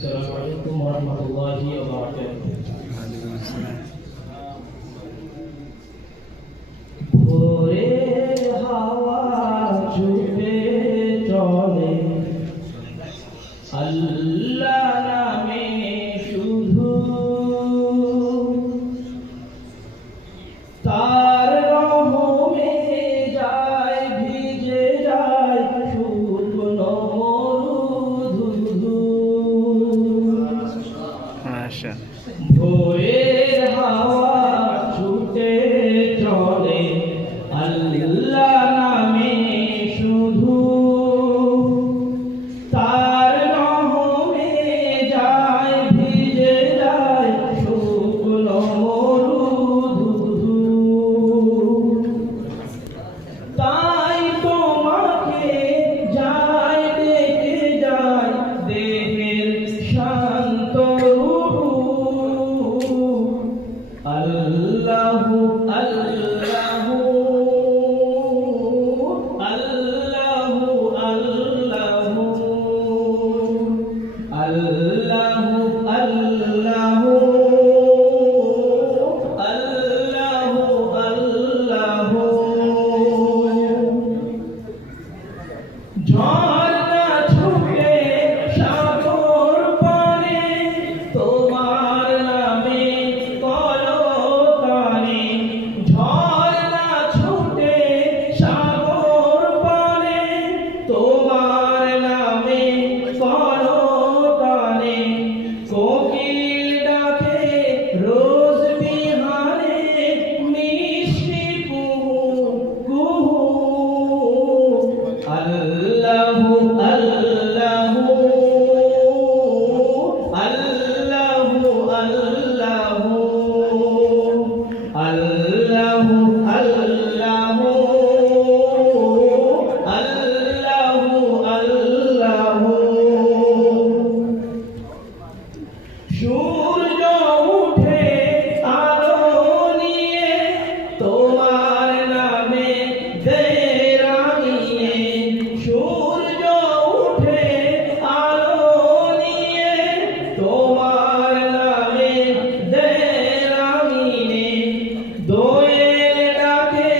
السلام عليكم ورحمة الله وبركاته. ভোরের হাওয়া ছুটে চলে আল্লাহ নামে শুধু, তার রহমে যায় ভিজে যায় শুকনো মরুধু। ভোরের হাওয়া ছুটে চলে আল্লাহ নামে শুধু, তার রহমে যায় ভিজে যায় শুকনো মরুধু। তাই তোমাকে যায় ডেকে যায় দেহের শান্ত আল্লাহু আল্লাহু আল্লাহু আল্লাহু আল্লাহু আল্লাহু আল্লাহু আল্লাহু। ঝর্ণা ছুটে সাগর পানে তোমার নামে কলকানে, ঝর্ণা ছুটে সাগর পানে তোমার নামে কলকানে, কোকিল ডাকে রোজ বিহানে মিষ্টি কুহু কুহু। আল্লাহু আল্লাহু আল্লাহু আল্লাহু আল্লাহু আল্লাহু আল্লাহু আল্লাহু। সূর্য উঠে আলো নিয়ে তোমার নামে দেয় রাঙিয়ে, সূর্য উঠে আলো নিয়ে তোমার নামে দেয় রাঙিয়ে, দোয়েল ডাকে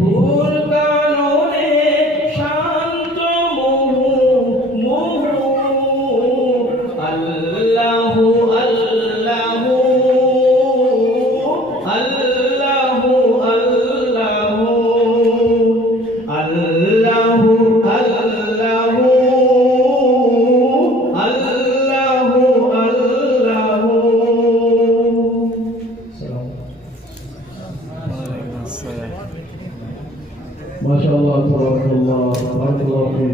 ফুল কাননে শান্ত মুহু মুহু। আল্লাহু আল্লাহু আল্লাহু আল্লাহু আল্লাহু আল্লাহু আল্লাহু আল্লাহু। মাশাআল্লাহ, তাবারাকাল্লাহ, বারাকাল্লাহু ফিক।